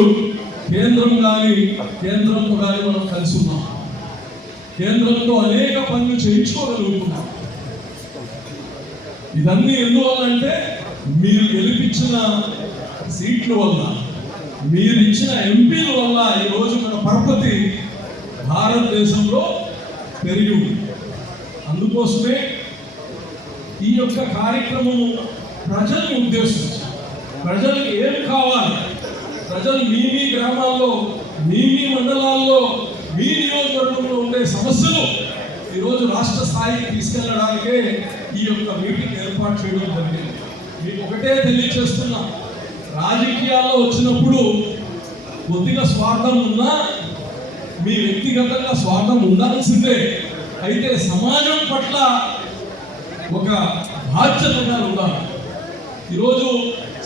కేంద్రంతో కానీ మనం కలిసి ఉన్నాం. కేంద్రంతో అనేక పనులు చేయించుకోగలుగుతున్నాం. ఇదన్నీ ఎందువల్లంటే మీరు గెలిపించిన సీట్ల వల్ల, మీరు ఇచ్చిన ఎంపీల వల్ల ఈరోజు మన పరపతి భారతదేశంలో పెరిగి ఉంది. అందుకోసమే ఈ యొక్క కార్యక్రమం ప్రజల్ని ఉద్దేశించి, ప్రజలకు ఏం కావాలి, ప్రజలు మీ గ్రామాల్లో, మీ మండలాల్లో, మీ నియోజకవర్గంలో ఉండే సమస్యలు ఈరోజు రాష్ట్ర స్థాయికి తీసుకెళ్లడానికే ఈ యొక్క మీటింగ్ ఏర్పాటు చేయడం జరిగింది. మీకు ఒకటే తెలియచేస్తున్నా, రాజకీయాల్లో వచ్చినప్పుడు కొద్దిగా స్వార్థం ఉన్నా, మీ వ్యక్తిగతంగా స్వార్థం ఉండాల్సిందే. అయితే సమాజం పట్ల ఒక బాధ్యతగా ఉండాలి. ఈరోజు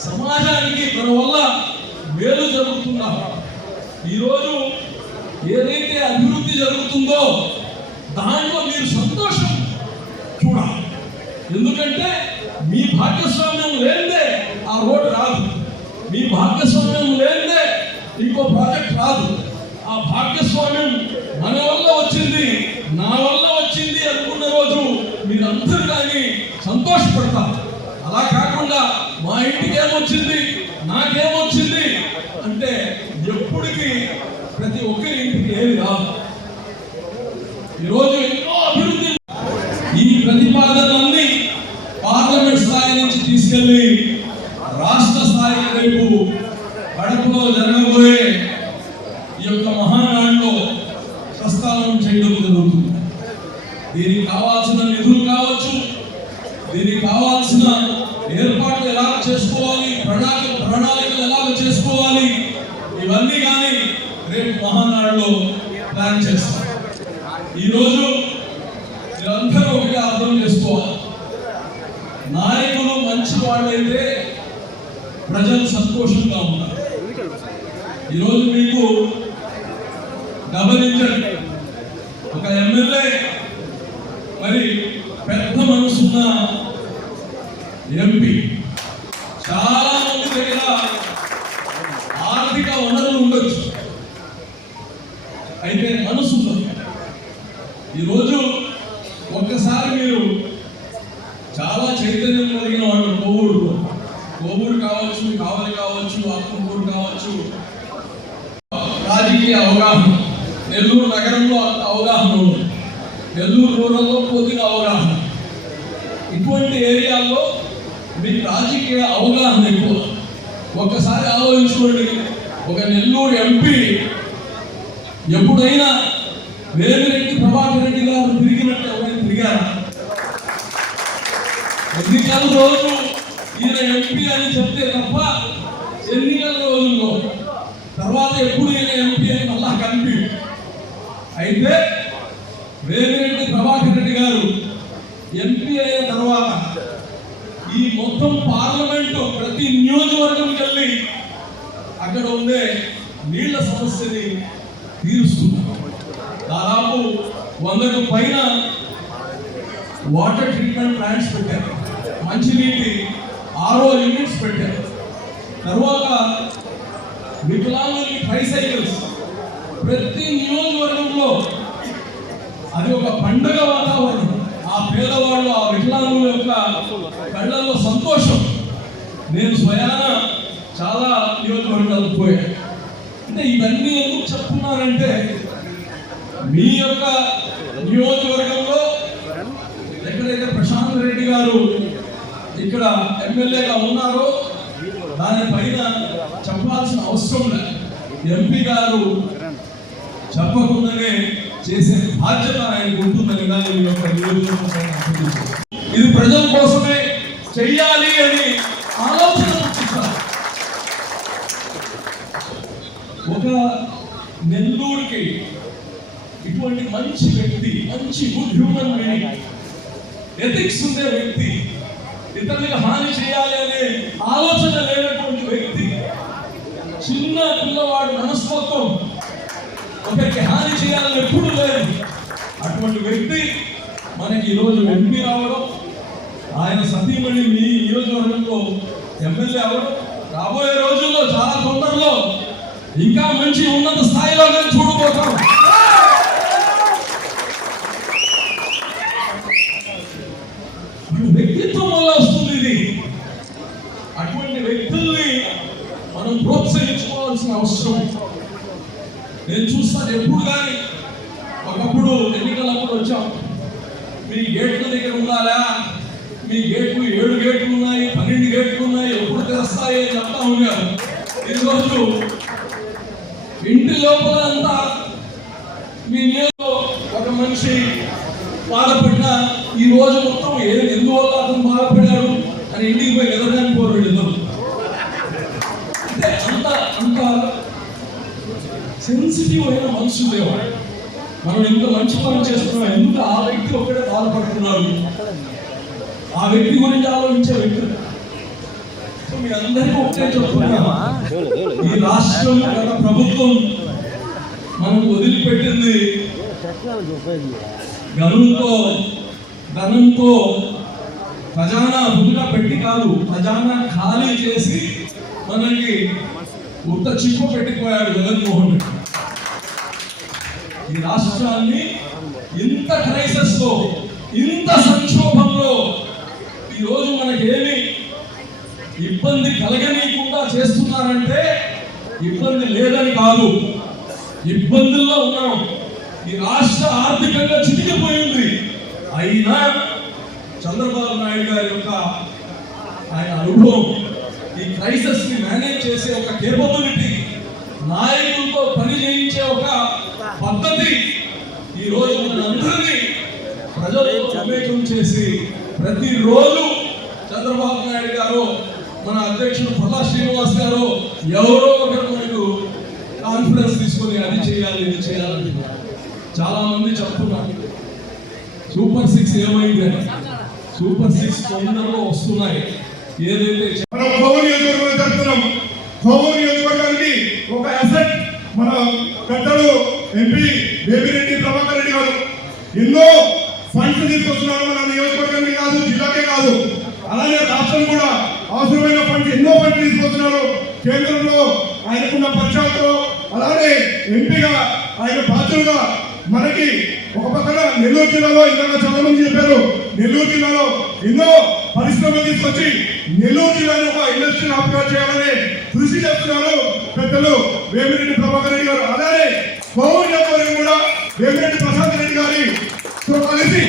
సమాజానికి మన వల్ల మేలు జరుగుతుందా, ఈరోజు ఏదైతే అభివృద్ధి జరుగుతుందో దాంట్లో మీరు సంతోషం చూడాలి. ఎందుకంటే మీ భాగస్వామ్యం లేనిదే ఆ రోడ్డు రాదు, మీ భాగస్వామ్యం లేనిదే ఇంకో ప్రాజెక్ట్ రాదు. ఆ భాగస్వామ్యం మన వల్ల వచ్చింది, నా వల్ల వచ్చింది అనుకున్న రోజు మీరందరూ కానీ సంతోషపడతారు. అలా కాకుండా మా ఇంటికి ఏమొచ్చింది, నాకేమొచ్చింది అంటే ఎప్పటికీ ప్రతి ఒక్కరి ఇంటికి ఏమి రాదు. ఈరోజు ఎన్నో అభివృద్ధి, ఈ ప్రతిపాదనలన్నీ పార్లమెంట్ స్థాయి నుంచి తీసుకెళ్లి రాష్ట్ర స్థాయికి రేపు కడపలో జరగబోయే ఈ యొక్క మహానాడులో ప్రస్తావన చేయడం జరుగుతుంది. దీనికి కావాల్సిన నిధులు కావచ్చు, దీనికి కావాల్సిన ఏర్పాట్లు ఎలా చేసుకోవాలి, ప్రణాళికలు ఎలా చేసుకోవాలి, ఇవన్నీ కానీ రేపు మహానాడులో ప్లాన్ చేస్తాం. ఈరోజు మీరందరూ ఒకటి అర్థం చేసుకోవాలి, నాయకులు మంచి వాళ్ళైతే ప్రజలు సంతోషంగా ఉంటారు. ఈరోజు మీకు గమనించండి, ఒక ఎమ్మెల్యే మరి పెద్ద మనసున్న ఎంపీ, చాలా మంది దగ్గర ఆర్థిక వనరులు ఉండొచ్చు, అయితే మనసు ఉండదు. ఈరోజు ఒక్కసారి మీరు చాలా చైతన్యం కలిగిన వాళ్ళు కోవూరు కావచ్చు, కావలి కావచ్చు, ఆత్మకూరు కావచ్చు, రాజకీయ అవగాహన, నెల్లూరు నగరంలో అంత అవగాహన ఉంది, నెల్లూరు రూరల్లో కొద్దిగా అవగాహన, ఇటువంటి ఏరియాల్లో మీకు రాజకీయ అవగాహన ఎక్కువ. ఒక్కసారి ఆలోచించుకోండి, ఒక నెల్లూరు ఎంపీ ఎప్పుడైనా వేమిరెడ్డి ప్రభాకర్ రెడ్డి గారు తిరిగినట్టు ఎవరైనా తిరిగారా? ఎన్నికల రోజు ఈయన ఎంపీ అని చెప్తే తప్ప ఎన్నికల రోజుల్లో తర్వాత ఎప్పుడు ఈయన ఎంపీ అని మళ్ళా కనిపి. అయితే వేమిరెడ్డి ప్రభాకర్ రెడ్డి గారు ఎంపీ అయిన తర్వాత ఈ మొత్తం పార్లమెంటు ప్రతి నియోజకవర్గంకి వెళ్ళి అక్కడ ఉండే నీళ్ల సమస్యని తీరుస్తున్నారు. దాదాపు 100కు పైన వాటర్ ట్రీట్మెంట్ ప్లాంట్స్ పెట్టారు, మంచినీటి RO యూనిట్స్ పెట్టారు. తర్వాత వికలాంగులకి ట్రైసైకిల్స్ ప్రతి నియోజకవర్గంలో, అది ఒక పండుగ వాతావరణం. ఆ పేదవాళ్ళు, ఆ వికలాంగుల యొక్క కళ్ళల్లో సంతోషం. నేను స్వయాన చాలా నియోజకవర్గాలకు పోయాను. అంటే ఇవన్నీ ఎందుకు చెప్తున్నానంటే, మీ యొక్క నియోజకవర్గంలో ఎక్కడైతే ప్రశాంత్ రెడ్డి గారు ఇక్కడ ఎమ్మెల్యేగా ఉన్నారో దానిపైన చెప్పాల్సిన అవసరం లేదు. ఎంపీ గారు చెప్పకుండానే చేసే బాధ్యత ఆయనకు ఉంటుందని కానీ మీ యొక్క నియోజకవర్గం ఇది ప్రజల కోసమే చెయ్యాలి అని ఆలోచన చూపిస్తారు. ఒక నెల్లూరుకి ఇటువంటి ఇటువంటి మంచి వ్యక్తి, మంచి గుడ్ హ్యూమన్ బీయింగ్, ఎథిక్స్ ఉండే వ్యక్తి, ఇతరులకు హాని చేయాలి అనే ఆలోచన లేనటువంటి వ్యక్తి, చిన్న పిల్లవాడు మనస్తత్వం, ఒకరికి హాని చేయాలని ఎప్పుడు లేదు. అటువంటి వ్యక్తి మనకి ఈరోజు ఎంపీ రావడం, ఆయన సతీమణి మీ నియోజకవర్గంలో ఎమ్మెల్యే అవడం, రాబోయే రోజుల్లో చాలా తొందరలో ఇంకా మంచి ఉన్నత స్థాయిలో మేము చూడబోతాం. వ్యక్తిత్వం వల్ల వస్తుంది ఇది. అటువంటి వ్యక్తుల్ని మనం ప్రోత్సహించుకోవాల్సిన అవసరం. నేను చూస్తాను ఎప్పుడు కానీ, ఒకప్పుడు ఎన్నికలప్పుడు వచ్చాం, మీ గేట్ల దగ్గర ఉండాలా, మీ గేట్లు 7 గేట్లు ఉన్నాయి, 12 గేట్లు ఉన్నాయి, ఎప్పుడు తెరుస్తాయి అని చెప్తా ఉన్నారు. ఈరోజు ఇంటి లోపల అంతా మీ నీళ్ళు ఒక మనిషి బాధపడినా ఈ రోజు మొత్తం ఎందువల్ల అతను బాధపడాడు అని ఇంటికి పోయి ఎదగడానికి పోరాడు ఇద్దరు. అంటే అంత సెన్సిటివ్ అయిన మనుషులు. మనం ఇంత మంచి పని చేస్తున్నాం, ఎందుకు ఆ వ్యక్తి ఒక్కడే బాధపడుతున్నాడు, ఆ వ్యక్తి గురించి ఆలోచించే వ్యక్తులు. సో మీ అందరికీ ఒకటే చెప్తున్నా, ఈ రాష్ట్రం గత ప్రభుత్వం మనకు వదిలిపెట్టింది ధనంతో ఖజానా బుద్ధిగా పెట్టి కాదు, ఖజానా ఖాళీ చేసి మనకి ఉత్త చిప్పు పెట్టిపోయాడు జగన్మోహన్ రెడ్డి. ఈ రాష్ట్రాన్ని ఇంత క్రైసిస్ లో, ఇంత సంక్షోభంలో ఈరోజు మనకేమి ఇబ్బంది కలగనీయకుండా చేస్తున్నారంటే ఇబ్బంది లేదని కాదు, ఇబ్బందుల్లో ఉన్నాం. ఈ రాష్ట్ర ఆర్థికంగా చితికిపోయింది. అయినా చంద్రబాబు నాయుడు గారి యొక్క ఆయన అనుభవం, ఈ క్రైసిస్ ని మేనేజ్ చేసే ఒక కేపబిలిటీ, నాయకులతో పని చేయించే ఒక పద్ధతి ఈ రోజు మనందరినీ ప్రజలతో మమేకం చేసి ప్రతిరోజు చంద్రబాబు నాయుడు గారు, మన అధ్యక్షుడు పల్లా శ్రీనివాస్ గారు ఎవరో ఒకరు మనకు కాన్ఫిడెన్స్ తీసుకొని అది చేయాలి ఇది చేయాలని చాలా మంది చెప్తున్నారు. సూపర్ 6 ఏమైంది? సూపర్ 6 తొందరలో వస్తున్నాయి. ఏదైతే నియోజకవర్గానికి ఒక అసెట్ మన పెద్దలు ఎంపీ బేబిరెడ్డి ప్రభాకర్ రెడ్డి గారు ఎన్నో ఫండ్స్ తీసుకొస్తున్నారు. మన నియోజకవర్గానికి కాదు, జిల్లాకే కాదు, అలానే రాష్ట్రం కూడా అవసరమైన ఫండ్స్, ఎన్నో ఫండ్స్ తీసుకొస్తున్నారు. కేంద్రంలో ఆయనకున్న పరిచయాలతో, అలానే ఎంపీగా ఆయన బాధ్యులుగా మనకి ఒక పక్కన నెల్లూరు జిల్లాలో, ఇంకా చాలా మంది చెప్పారు, నెల్లూరు జిల్లాలో ఎన్నో పరిశ్రమలు తీసుకొచ్చి నెల్లూరు జిల్లాలో ఒక ఇండస్ట్రీని అభివృద్ధి చేయాలని కృషి చేస్తున్నారు పెద్దలు వేమిరెడ్డి ప్రభాకర్ రెడ్డి గారు. అలానే కోవూరు నియోజకవర్గం కూడా వేమిరెడ్డి ప్రశాంత్ రెడ్డి గారితో కలిసి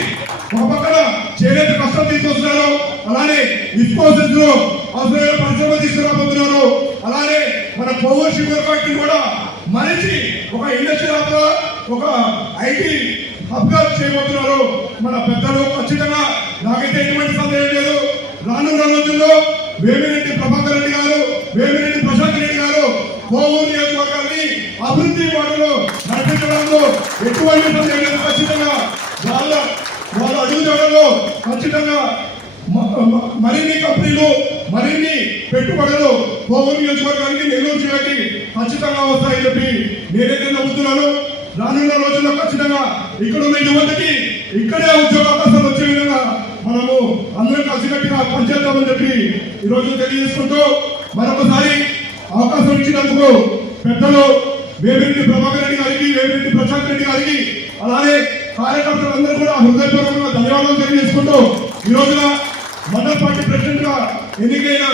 ఒక పక్కన చేనేత కష్టం తీసుకొస్తున్నారు. అలానే ఇన్ఫోసిస్ లో అవసరమైన పరిశ్రమలు తీసుకురాబోతున్నారు. అలానే మన కోవూరు షుగర్ ఫ్యాక్టరీ కూడా మనిషి ఒక ఇండస్ట్రీ హబ్, ఒక ఐటీ హబ్ గా చేయబోతున్నారు మన పెద్దలు. ఖచ్చితంగా నాకైతే ఎటువంటి సందేహం లేదు, రానున్న రోజుల్లో వేమిరెడ్డి ప్రభాకర్ రెడ్డి గారు, వేమిరెడ్డి ప్రశాంత్ రెడ్డి గారు కోవూరు నియోజకవర్గాన్ని అభివృద్ధి బాటలో నడిపించడంలో ఎటువంటి సందేహం లేదు. ఖచ్చితంగా వాళ్ళ అడుగుజాడల్లో ఖచ్చితంగా మరిన్ని కంపెనీలు, మరిన్ని పెట్టుబడులు కోవూరు నియోజకవర్గానికి, నెల్లూరు జిల్లాకి ఖచ్చితంగా వస్తాయని చెప్పి నేనైతే నమ్ముతున్నాను. రానున్న రోజుల్లో ఖచ్చితంగా ఇక్కడ ఉన్న యువతకి ఇక్కడే ఉద్యోగ అవకాశాలు వచ్చే విధంగా మనము అందరం కలిసికట్టుగా పనిచేద్దామని చెప్పి ఈరోజు తెలియజేసుకుంటూ, మరొకసారి అవకాశం ఇచ్చినందుకు పెద్దలు వేమిరెడ్డి ప్రభాకర్ రెడ్డి గారికి, వేమిరెడ్డి ప్రశాంత్ రెడ్డి గారికి, అలానే కార్యకర్తలందరూ కూడా హృదయపూర్వకంగా ధన్యవాదాలు తెలియజేసుకుంటూ, ఈ రోజున మండల పార్టీ ప్రెసిడెంట్ గా ఎన్నికైన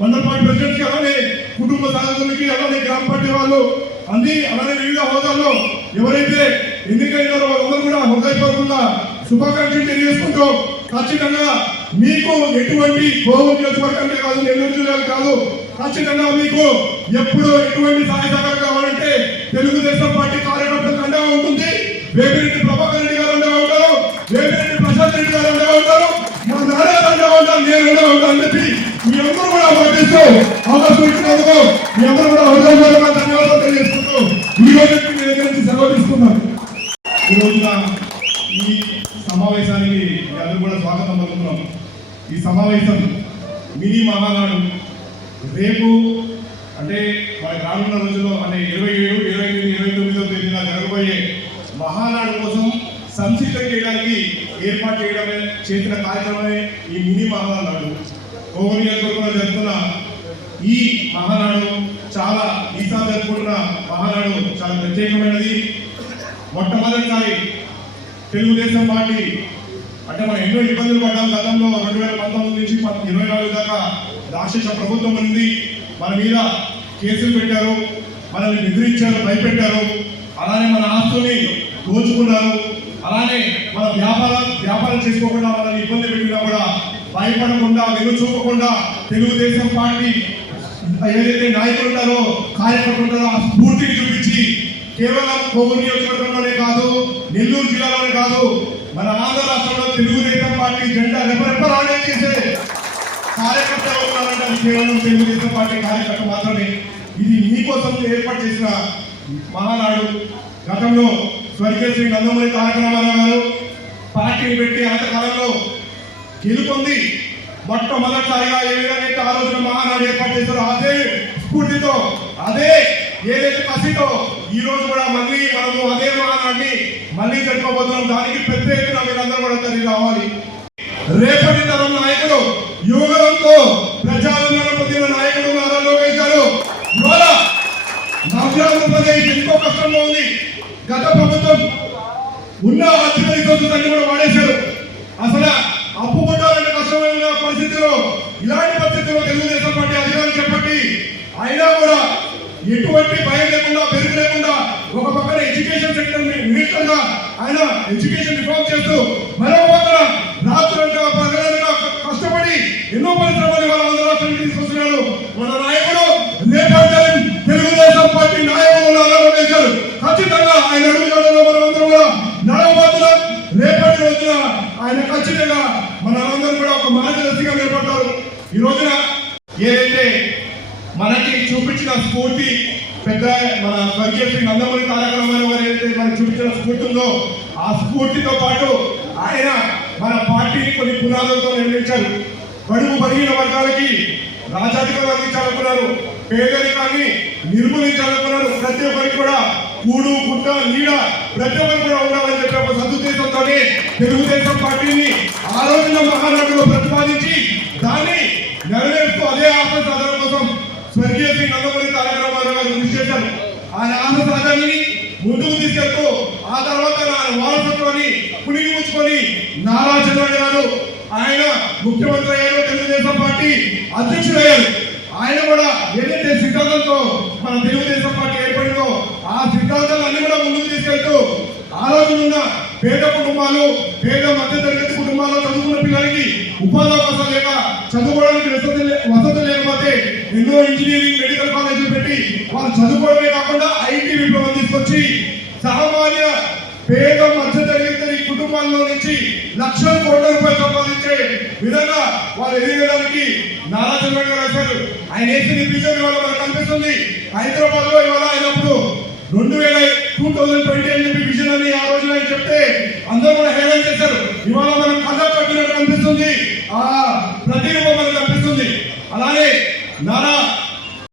మండల పార్టీ ప్రెసిడెంట్ కి, అలానే కుటుంబ సభ్యులకి, అలానే గ్రామ పార్టీ వాళ్ళు అలానే వివిధ హోదాల్లో ఎవరైతే ఎన్నికైనారో వాళ్ళందరూ కూడా హృదయపూర్వకంగా శుభాకాంక్షలు తెలియజేసుకుంటూ, ఖచ్చితంగా మీకు ఎటువంటి కోవూరు నియోజకవర్గానికి కాదు, నెల్లూరు జిల్లాకు కాదు, ఖచ్చితంగా మీకు ఎప్పుడు ఎటువంటి సహాయ సహకారం కావాలంటే తెలుగుదేశం పార్టీ కార్యకర్తలకు అండగా ఉంటుంది. వేమిరెడ్డి ప్రభాకర్ రెడ్డి గారు అండగా ఉంటారు, వేమిరెడ్డి ప్రశాంత్ రెడ్డి గారు అండగా ఉంటారు, మా నాన్న అండగా ఉంటారు, నేను అండగా ఉంటాను చెప్పి మీ అందరూ కూడా పాటిస్తూ అవకాశం ఇచ్చినందుకు మీ అందరూ కూడా హృదయపూర్వకంగా ధన్యవాదాలు తెలియజేసుకుంటూ ఈ రోజు మీ దగ్గర నుంచి సెలవు తీసుకున్నాను. ఈ సమావేశం మినీ మహానాడు రేపు అంటే మన రానున్న రోజుల్లో అంటే 27, 28, 29వ తేదీన జరగబోయే మహానాడు కోసం సంసిద్ధం చేయడానికి ఏర్పాటు చేసిన కార్యక్రమమే ఈ మినీ మహానాడు. కోవూరు నియోజకవర్గంలో జరుగుతున్న ఈ మహానాడు చాలా ఈసారి జరుపుకుంటున్న మహానాడు చాలా ప్రత్యేకమైనది. మొట్టమొదటిసారి తెలుగుదేశం పార్టీ అంటే మనం ఎన్నో ఇబ్బందులు పడ్డాం గతంలో 2019 నుంచి 2024 దాకా రాక్షస ప్రభుత్వం ఉంది. మన మీద కేసులు పెట్టారు, మనల్ని బెదిరించారు, భయపెట్టారు. అలానే మన ఆస్తుల్ని దోచుకున్నారు. అలానే మన వ్యాపారం చేసుకోకుండా మనల్ని ఇబ్బంది పెట్టినా కూడా భయపడకుండా వెనుచూపకుండా తెలుగుదేశం పార్టీ ఏదైతే నాయకులు ఉంటారో కార్యకర్తలు ఉంటారో ఆ స్ఫూర్తిని చూపించి కేవలం కోవూరు నియోజకవర్గంలోనే కాదు, నెల్లూరు జిల్లాలోనే కాదు, మన ఆంధ్ర రాష్ట్రంలో తెలుగుదేశం పార్టీ జెండా రెపరెపలాడే చేసే కార్యకర్తలు ఉన్నారంటే అది కేవలం తెలుగుదేశం పార్టీ కార్యకర్త మాత్రమే. ఇది మీకోసం ఏర్పాటు చేసిన మహానాడు. గతంలో స్వర్గీయ శ్రీ నందమూరి తారక రామారావు గారు పార్టీని పెట్టి అంతకాలంలో గెలుపొంది మొట్టమొదటిసారిగా ఏ విధంగా అయితే ఆ రోజున మహానాడు ఏర్పాటు చేశారో అదే స్ఫూర్తితో అదే ఏదైతే కసితో ఈ రోజు కూడా మళ్ళీ మనము అదే మహానాడిని మళ్ళీ జరుపుకోబోతున్నాం. దానికి పెద్ద ఎత్తున మీరందరూ కూడా తరలి రావాలి. రేపటి తరం నాయకుడు యువగలంతో ప్రజాభిమానం పొందిన నాయకుడు నారా లోకేష్ గారు ఇవాళ ఆంధ్రప్రదేశ్ ఎంతో కష్టంలో ఉంది. గత ప్రభుత్వం ఉన్న ఆర్థిక రిసోర్సెస్ కూడా వాడేశారు. అసలు అప్పు పుట్టాలంటే కష్టమైన పరిస్థితిలో ఇలాంటి పరిస్థితుల్లో తెలుగుదేశం పార్టీ అధికారం చేపట్టి అయినా కూడా ఎటువంటి భయం లేకుండా బెరుకు లేకుండా ఒక పక్కన ఎడ్యుకేషన్ సెక్టర్ మినిస్టర్ గా ఆయన ఎడ్యుకేషన్ రిఫార్మ్ చేస్తూ మరో పక్కన రాష్ట్రంగా పగలగా కష్టపడి ఎన్నో పరిశ్రమలు వాళ్ళ ఆంధ్ర రాష్ట్రానికి తీసుకొస్తున్నాడు మన నాయకుడు. రేపటి తెలుగుదేశం పార్టీ నాయకులు నారాయణ ఖచ్చితంగా ఆయన అడుగుజాడలో మనమందరం కూడా నడవబోతున్నాం. రేపటి రోజున ఆయన ఖచ్చితంగా మనందరూ కూడా ఒక మార్గదర్శిగా ఏర్పడతారు. ఈ రోజున ఏదైతే మనకి చూపించిన స్ఫూర్తి పెద్ద మన స్వర్గీయ శ్రీ నందమూరి తారక రామారావు గారు ఏదైతే మనకి చూపించిన స్ఫూర్తి ఉందో ఆ స్ఫూర్తితో పాటు ఆయన మన పార్టీని కొన్ని పునాదులతో నిర్మించారు. బడుగు బలహీన వర్గాలకి రాజాధికారం అందించాలనుకున్నారు, పేదరికాన్ని నిర్మూలించాలనుకున్నారు. ప్రతి ఒక్కరికి కూడా కూడు గుట్ట నీడ ప్రతి ఒక్కరు కూడా ఉండాలని చెప్పి ఒక సదుద్దేశంతోనే తెలుగుదేశం పార్టీని ఆ రోజున మహానాడులో ప్రతిపాదించి దాన్ని నెరవేరుస్తూ అదే ఆత్మ సాధన కోసం స్వర్గీయ శ్రీ నందమూరి తారక రామారావు గారు కృషి చేశారు. ఆయన ఆత్మ సాధనని ముందుకు తీసుకెళ్తూ ఆ తర్వాత ఆయన వారసత్వాన్ని పుణిగి ముచ్చుకొని నారా చంద్రబాబు గారు ఆయన ముఖ్యమంత్రి అయ్యారు, తెలుగుదేశం పార్టీ అధ్యక్షుడయ్యారు. ఆయన కూడా ఏదైతే సిద్ధాంతంతో మన తెలుగుదేశం పార్టీ ఏర్పడిందో ఆ సిద్ధాంతాలన్నీ కూడా ముందుకు తీసుకెళ్తూ ఆ రోజునున్న పేద కుటుంబాలు, పేద మధ్యతరగతి కుటుంబాల్లో చదువుకున్న పిల్లలకి ఉపాధి అవకాశాలు లేక చదువుకోవడానికి వసతి లేకపోతే ఎన్నో ఇంజనీరింగ్ మెడికల్ కాలేజీలు పెట్టి వాళ్ళు చదువుకోవడమే కాకుండా ఐటీ విప్లవం తీసుకొచ్చి సామాన్య పేద మధ్యతరగతి కుటుంబాల్లో నుంచి లక్షల కోట్ల రూపాయలు సంపాదించే విధంగా వాళ్ళు ఎదిగడానికి నారా చంద్రబాబు గారు రాశారు. ఆయన వేసిన విజన్ ఇవాళ మనకు కనిపిస్తుంది. హైదరాబాద్ లో ఇవాళ అయినప్పుడు 2020 అని చెప్పి విజన్ అని ఆ రోజున ఆయన చెప్తే అందరూ కూడా హేళన చేశారు. ఇవాళ మనం కళ్ళ కట్టినట్టు కనిపిస్తుంది, ఆ ప్రతిరూపం మనకు కనిపిస్తుంది. అలానే నారా